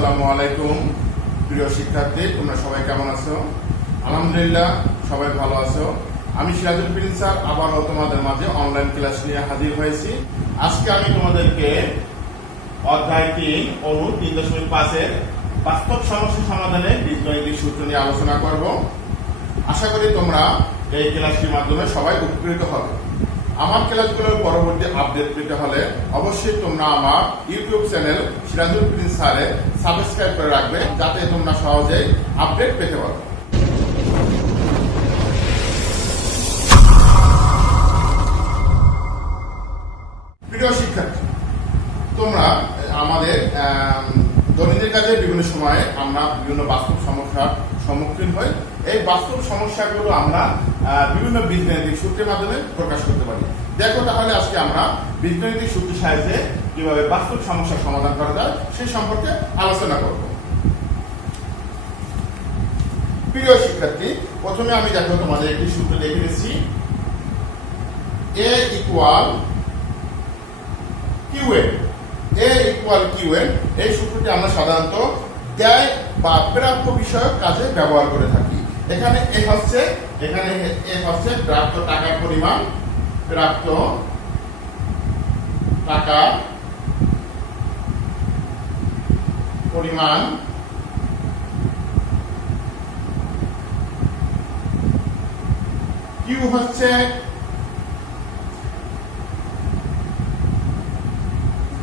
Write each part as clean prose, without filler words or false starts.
আসসালামু আলাইকুম প্রিয় শিক্ষার্থী, তোমরা সবাই কেমন আছো? আলহামদুলিল্লাহ সবাই ভালো আছো। আমি সিরাজুল প্রিন্স স্যার আবারও তোমাদের মাঝে অনলাইন ক্লাস নিয়ে হাজির হয়েছি। আজকে আমি তোমাদেরকে অধ্যায় 3 অনু 3.5 এর বাস্তব সমস্যা সমাধানে বীজগণিতিক সূত্র নিয়ে আলোচনা করব। আশা করি তোমরা এই ক্লাসটির মাধ্যমে সবাই উপকৃত হবে। আমার ক্লাসগুলোর পরবর্তী আপডেট পেতে হলে অবশ্যই তোমরা আমার ইউটিউব চ্যানেল সিরাজুল প্রিন্স স্যারে সাবস্ক্রাইব করে রাখবে, যাতে তোমরা সহজেই আপডেট পেতে পারো। প্রিয় শিক্ষার্থী, তোমরা আমাদের দৈনন্দিন কাজে বিভিন্ন সময়ে আমরা বিভিন্ন বাস্তব সমস্যার সম্মুখীন হই। এই বাস্তব সমস্যাগুলো আমরা বিভিন্ন বীজগণিতিক সূত্রের মাধ্যমে প্রকাশ করতে পারি। দেখো তাহলে আজকে আমরা বীজগণিতিক সূত্রের সাহায্যে কিভাবে বাস্তব সমস্যার সমাধান করা যায় সেই সম্পর্কে আলোচনা করব। প্রিয় শিক্ষার্থী, প্রথমে আমি দেখো তোমাদের একটি সূত্র লিখে দিচ্ছি, a equal QN. a equal QN এই সূত্রটি আমরা সাধারণত দেয় বা প্রাপ্য বিষয়ক কাজে ব্যবহার করে থাকি। এখানে এ হচ্ছে প্রাপ্ত টাকার পরিমাণ, প্রাপ্ত টাকার পরিমাণ, কিউ হচ্ছে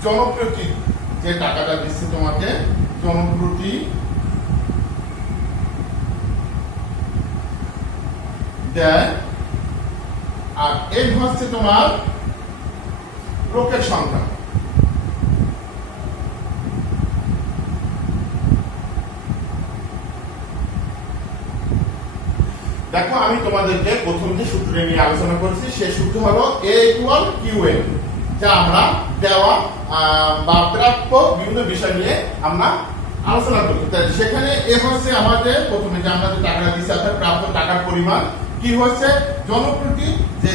জনপ্রতি যে টাকাটা দিচ্ছে তোমাকে, জনপ্রতি দেয়, আর এন হচ্ছে তোমার লোকের সংখ্যা। দেখো আমি তোমাদেরকে প্রথম যে সূত্রটি নিয়ে আলোচনা করছি সেই সূত্র হলো a ইকুয়াল কিউএন, যা আমরা দেওয়া বা প্রাপ্য বিভিন্ন বিষয় নিয়ে আমরা আলোচনা করি। সেখানে এ হচ্ছে আমাদের প্রথমে যে আমরা যে টাকাটা দিচ্ছি অর্থাৎ প্রাপ্ত টাকার পরিমাণ, কি হচ্ছে জনপ্রতি যে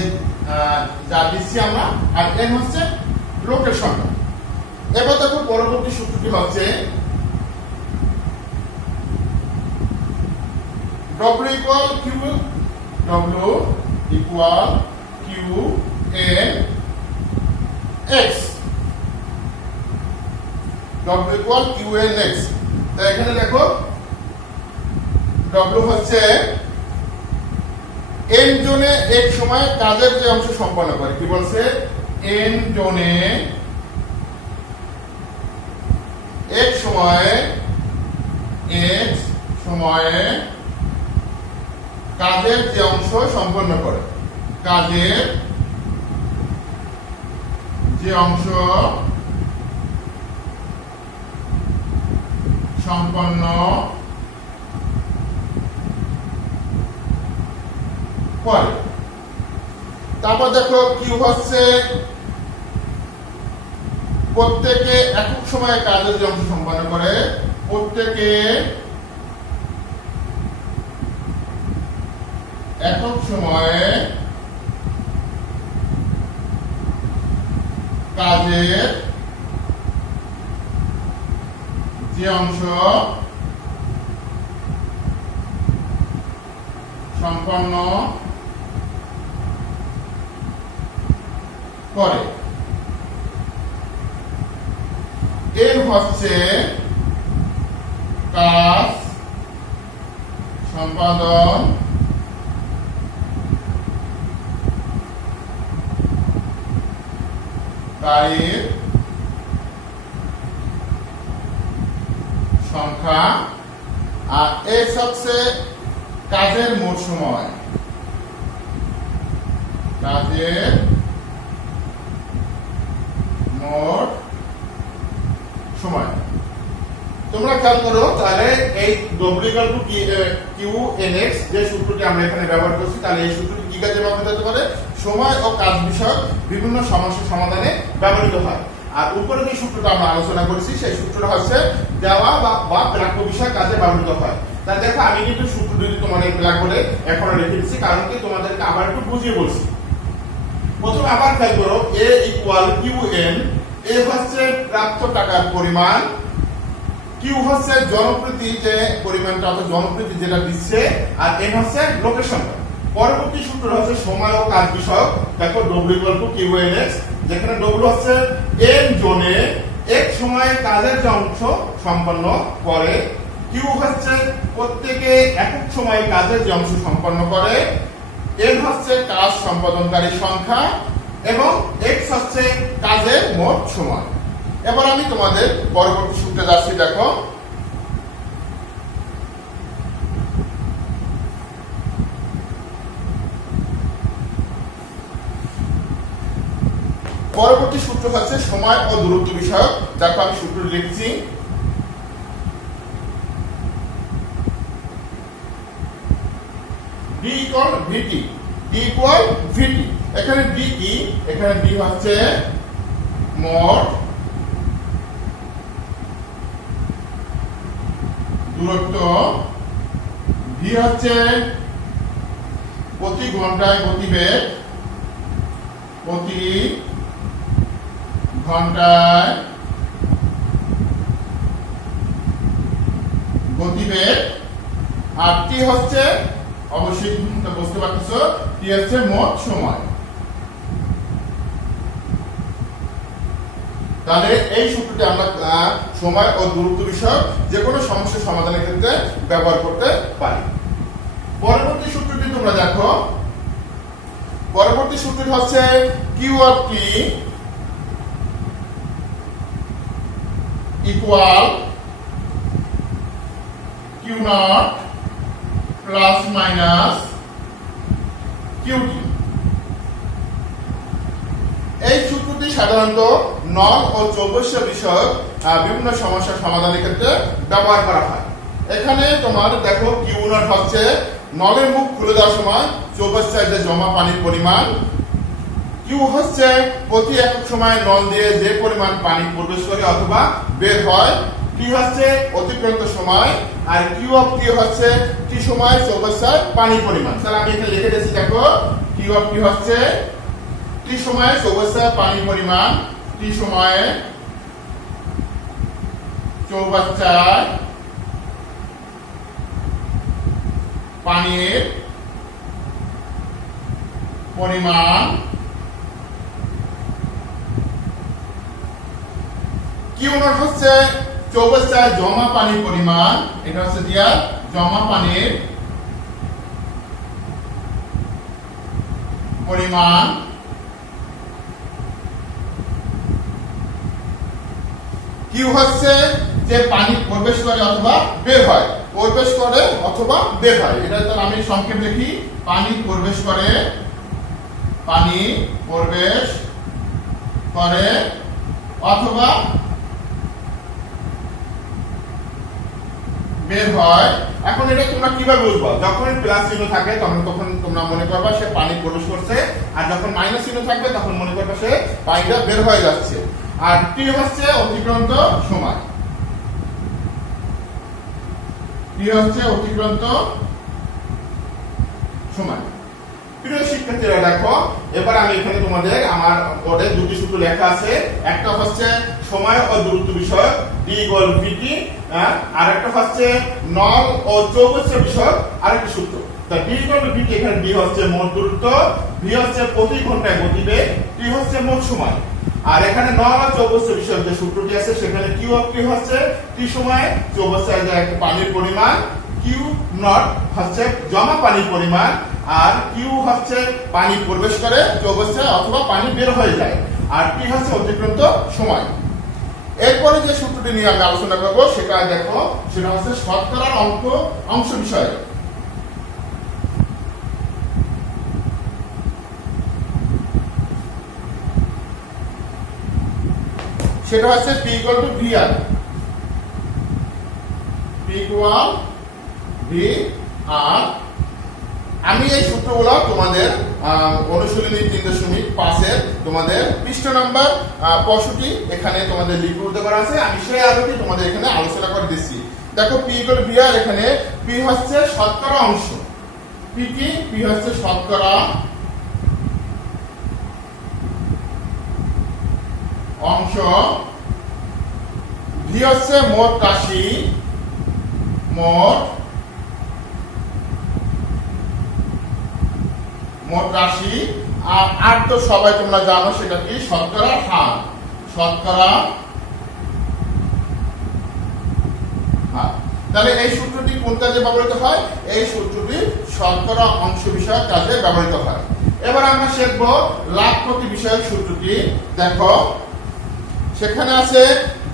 যা দিচ্ছি আমরা, আর এন হচ্ছে লোকের সংখ্যা। এবার দেখো পরবর্তী সূত্রটি হচ্ছে W equal Q, W equal Q n x, W equal Q n x. তো এখানে দেখো W হচ্ছে n জনে এক সময় কাজের যে অংশ সম্পন্ন করে, কি বলছে, n জনে এক সময়ে কাজের যে অংশ সম্পন্ন করে, কাজের যে অংশ সম্পন্ন করে। তারপর দেখো কিউ হচ্ছে প্রত্যেকে একক সময়ে কাজের যে অংশ সম্পন্ন করে, প্রত্যেকে একক সময়ে কাজের যে অংশ সম্পন্ন করে। এর হচ্ছে কাজ সম্পাদন কারীর সংখ্যা, আর এস হচ্ছে কাজের মোট সময়, কাজের মোট সময়। তোমরা খেয়াল করো তাহলে এই W equal to Q n x যে সূত্রটি আমরা এখানে ব্যবহার করছি, তাহলে এই সূত্রটি কি কাজে ব্যবহৃত হতে পারে? সময় ও কাজ বিষয়ক বিভিন্ন সমস্যা সমাধানে ব্যবহৃত হয়। আর উপরে যে সূত্রটা আমরা আলোচনা করেছি সেই সূত্রটা হচ্ছে দেওয়া বা প্রাপ্য বিষয় কাজে ব্যবহৃত হয়। তাই দেখো আমি কিন্তু সূত্র যদি তোমাদের ব্ল্যাকবোর্ডে এখনো রেখে দিচ্ছি, কারণ কি তোমাদেরকে আবার একটু বুঝিয়ে বলছি। প্রথমে আবার খেয়াল করো, a ইকুয়াল কিউ এন, এ হচ্ছে প্রাপ্ত টাকার পরিমাণ, কিউ হচ্ছে জনপ্রতি যে পরিমাণটা অর্থাৎ জনপ্রতি যেটা দিচ্ছে, আর এন হচ্ছে লোকেশনটা। পরবর্তী সূত্র হচ্ছে সময় ও কাজ বিষয়ক। দেখো W equal to Q n x, যেখানে ডব্লিউ হচ্ছে এন জনে এক সময়ে কাজের যে অংশ সম্পন্ন করে, কিউ হচ্ছে প্রত্যেকে একক সময়ে কাজের যে অংশ সম্পন্ন করে, এন হচ্ছে কাজ সম্পাদনকারী সংখ্যা এবং এক্স হচ্ছে কাজের মোট সময়। এবার আমি তোমাদের পরবর্তী সূত্রে যাচ্ছি। দেখো পরবর্তী সূত্র হচ্ছে সময় ও দূরত্ব বিষয়ক। দেখো আমি সূত্র লিখছি। D ইকুয়াল ভিটি, D ইকুয়াল ভিটি। এখানে D কি? এখানে D হচ্ছে মোট দূরত্ব, V হচ্ছে প্রতি ঘন্টায় গতিবেগ, প্রতি ঘন্টায় গতিবেগ, আর টি হচ্ছে অবশ্যই বুঝতে পারতেছো টি হচ্ছে মোট সময়। তাহলে এই সূত্রটি আমরা সময় ও দূরত্ব বিষয়ক যে কোনো সমস্যার সমাধানের ক্ষেত্রে ব্যবহার করতে পারি। পরবর্তী সূত্রটি তোমরা দেখো। পরবর্তী সূত্রটি হচ্ছে Q of T equal Q naught plus minus Q T. এই সূত্রটি সাধারণত নল ও চৌবস্য বিষয়ক বিভিন্ন সমস্যার সমাধানের ক্ষেত্রে ব্যবহার করা হয়। এখানে তোমার দেখো কিউ নট হচ্ছে নলের মুখ খুলে দেওয়ার সময় চৌবস্যায় যে জমা পানির পরিমাণ, কিউ হচ্ছে প্রতি একক সময় নল দিয়ে যে পরিমাণ পানি প্রবেশ করে অথবা বের হয়, টি হচ্ছে অতিক্রান্ত সময়, আর কিউ অফ টি হচ্ছে টি সময় চৌবস্যায় পানির পরিমাণ। তাহলে আমি এখানে লিখে দিয়েছি। দেখো কিউ অফ টি হচ্ছে টি সময়ে চৌবস্যায় পানির পরিমাণ, টি সময়ে চৌবস্যায় পানির পরিমাণ, কিউ নট হচ্ছে চৌবস্যায় জমা পানির পরিমাণ, এটা হচ্ছে দিয়া জমা পানির পরিমাণ, কিউ হচ্ছে যে পানি প্রবেশ করে অথবা বের হয়, প্রবেশ করে অথবা বের হয়। এটা তাহলে আমি সংক্ষেপ লিখি, পানি প্রবেশ করে, পানি প্রবেশ করে অথবা বের হয়। এখন এটা তোমরা কিভাবে বুঝবো? যখন প্লাস চিহ্ন থাকে তখন তোমরা মনে করবা সে পানি প্রবেশ করছে, আর যখন মাইনাস চিহ্ন থাকবে তখন মনে করবা সে পানিটা বের হয়ে যাচ্ছে। আর টি হচ্ছে অতিক্রান্ত সময়, টি হচ্ছে অতিক্রান্ত সময়। প্রিয় শিক্ষার্থীরা দেখো, এবার আমি এখানে তোমাদের আমার বোর্ডে দুটি সূত্র লেখা আছে। একটা হচ্ছে সময় ও দূরত্ব বিষয়ক, ডি ইকুয়াল ভিটি, আর একটা হচ্ছে নল ও চৌবস্য বিষয়ক আরেকটি সূত্র। তা ডি ইকুয়াল ভিটি, এখানে ডি হচ্ছে মোট দূরত্ব, ভি হচ্ছে প্রতি ঘন্টায় গতিবেগ, টি হচ্ছে মোট সময়। আর এখানে নল ও চৌবস্য বিষয়ক যে সূত্রটি আছে সেখানে কিউ অফ টি হচ্ছে টি সময়ে চৌবস্যায় যে পানির পরিমাণ, কিউ নট হচ্ছে জমা পানির পরিমাণ, আর কিউ হচ্ছে পানি প্রবেশ করে চৌবস্যায় অথবা পানি বের হয়ে যায়, আর টি হচ্ছে অতিক্রান্ত সময়। এরপরে যে সূত্রটি নিয়ে আমি আলোচনা করব সেটা দেখো, সেটা হচ্ছে শতকরার অংশ বিষয়ে। সেটা হচ্ছে P equal to V R, P equal V R. আমি এই সূত্রগুলো তোমাদের অনুশীলনী 3.5 তোমাদের পৃষ্ঠা নাম্বার 65 এখানে তোমাদের লিপিবদ্ধ করা আছে। আমি সেই আলোকে তোমাদের এখানে আলোচনা করে দিচ্ছি। দেখো পি ইকুয়াল ভি আর, এখানে পি হচ্ছে শতকরা অংশ, পি কি? পি হচ্ছে শতকরা অংশ ভি হচ্ছে মোট রাশি, মোট রাশি। আর আর তো সবাই তোমরা জানো সেটা কি, শতকরা হার, শতকরা হার। তাহলে এই সূত্রটি কোন কাজে ব্যবহৃত হয়? এই সূত্রটি শতকরা অংশ বিষয়ক কাজে ব্যবহৃত হয়। এবার আমরা শিখব লাভ ক্ষতি বিষয়ক সূত্রটি। দেখো সেখানে আছে,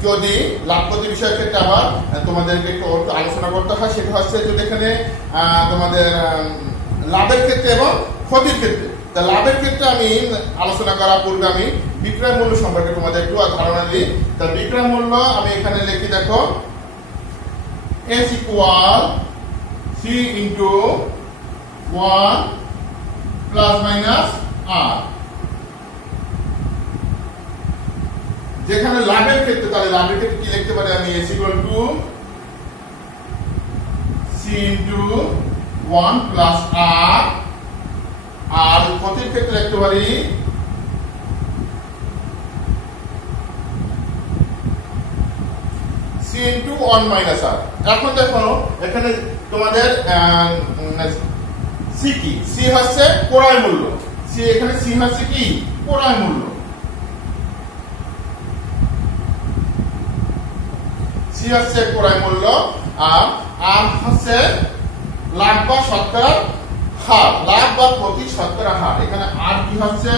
যদি লাভ ক্ষতি বিষয়ের ক্ষেত্রে আবার তোমাদেরকে একটু আলোচনা করতে হয়, সেটা হচ্ছে যদি এখানে তোমাদের লাভের ক্ষেত্রে এবং ক্ষতির ক্ষেত্রে। তা লাভের ক্ষেত্রে আমি আলোচনা করার পূর্বে আমি বিক্রয় মূল্য সম্পর্কে তোমাদের একটু ধারণা দিই। তা বিক্রয় মূল্য আমি এখানে লিখি, দেখো S equal C into 1 plus minus R। যেখানে লাভের ক্ষেত্রে, তাহলে লাভের ক্ষেত্রে কি লিখতে পারি আমি? S equal to C into 1 plus R। আর ক্ষতির ক্ষেত্রে লিখতে পারি C into 1 minus R। এখন দেখো এখানে তোমাদের C কি? C হচ্ছে ক্রয় মূল্য। C এখানে C হচ্ছে কি? ক্রয় মূল্য। C হচ্ছে ক্রয় মূল্য। আর R হচ্ছে লাভ বা শতকরা হার, লাভ বা ক্ষতি শতকরা হার। এখানে R কি হচ্ছে?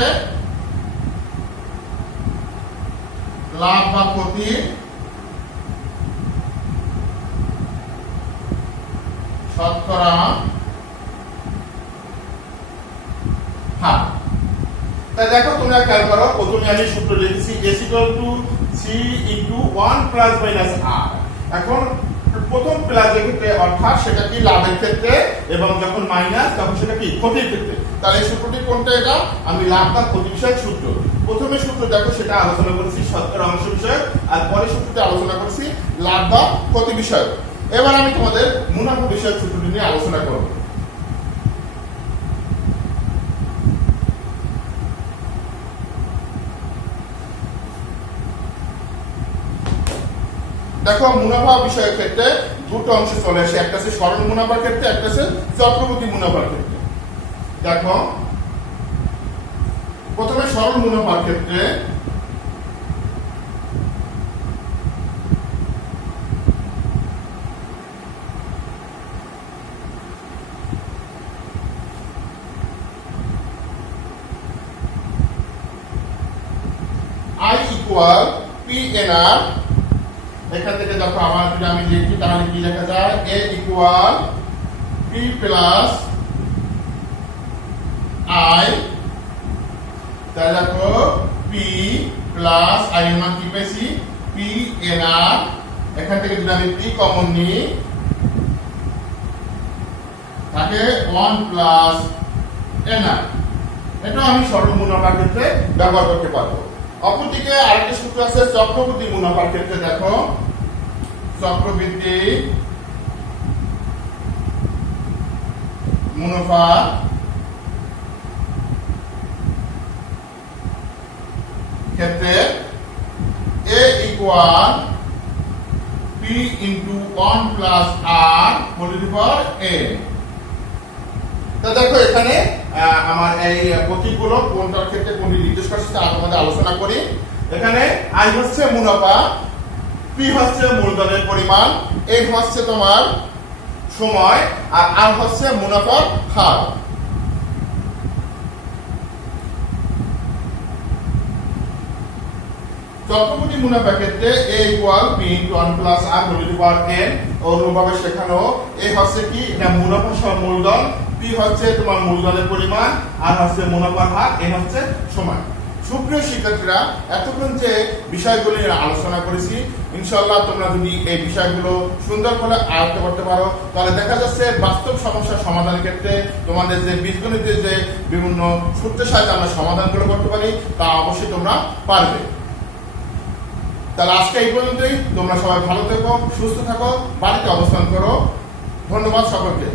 লাভ বা ক্ষতি শতকরা হার। তাই দেখো তোমরা খেয়াল করো, প্রথমে আমি সূত্র লিখেছি S equal to C into 1 plus minus R। এখন প্রথম প্লাসের ক্ষেত্রে অর্থাৎ সেটা কি লাভের ক্ষেত্রে, এবং যখন মাইনাস তখন সেটা কি ক্ষতির ক্ষেত্রে। তাহলে এই সূত্রটি কোনটা? এটা আমি লাভ বা ক্ষতি বিষয়ক সূত্র। প্রথমে সূত্র দেখো সেটা আলোচনা করেছি শতকরা অংশ বিষয়ক, আর পরে সূত্রটি আলোচনা করেছি লাভ বা ক্ষতি বিষয়ক। এবার আমি তোমাদের মুনাফা বিষয়ক সূত্রটি নিয়ে আলোচনা করব। দেখো মুনাফা বিষয়ের ক্ষেত্রে দুটো অংশ চলে আসে, একটা আছে সরল মুনাফার ক্ষেত্রে, একটা আছে চক্রবর্তী মুনাফার ক্ষেত্রে। দেখো প্রথমে সরল মুনাফার ক্ষেত্রে I equal PNR। এখান থেকে দেখো আবার যদি আমি লিখি তাহলে কি লেখা যায়? A equal P plus I। তাহলে দেখো P plus I এর মান কি পেয়েছি? PNR। এখান থেকে যদি আমি P কমন নিই তাকে 1 plus NR। এটা আমি সরল মুনাফার ক্ষেত্রে ব্যবহার করতে পারবো। অপরদিকে আরেকটা সূত্র আছে চক্রবর্তী মুনাফার ক্ষেত্রে। দেখো চক্রবৃদ্ধি মুনাফা ক্ষেত্রে A equal P into 1 plus R whole to the power N। তো দেখো এখানে আমার এই প্রতীকগুলো কোনটার ক্ষেত্রে কোনটি নির্দেশ করছে তা তোমাদের আলোচনা করি। এখানে I হচ্ছে মুনাফা, P হচ্ছে মূলধনের পরিমাণ, N হচ্ছে তোমার সময়, আর R হচ্ছে মুনাফার হার। চক্রবর্তী মুনাফা ক্ষেত্রে A equal P into 1 plus R whole to the power N। অনুরূপভাবে সেখানেও A হচ্ছে কি? এটা মুনাফা সহ মূলধন, P হচ্ছে তোমার মূলধনের পরিমাণ, আর হচ্ছে মুনাফার হার, N হচ্ছে সময়। সুপ্রিয় শিক্ষার্থীরা, এতক্ষণ যে বিষয়গুলো নিয়ে আলোচনা করেছি, ইনশাআল্লাহ তোমরা যদি এই বিষয়গুলো সুন্দর করে আয়ত্ত করতে পারো তাহলে দেখা যাচ্ছে বাস্তব সমস্যার সমাধানের ক্ষেত্রে তোমাদের যে বীজগণিতের যে বিভিন্ন সূত্রের সাহায্যে আমরা সমাধানগুলো করতে পারি তা অবশ্যই তোমরা পারবে। তাহলে আজকে এই পর্যন্তই। তোমরা সবাই ভালো থেকো, সুস্থ থাকো, বাড়িতে অবস্থান করো। ধন্যবাদ সকলকে।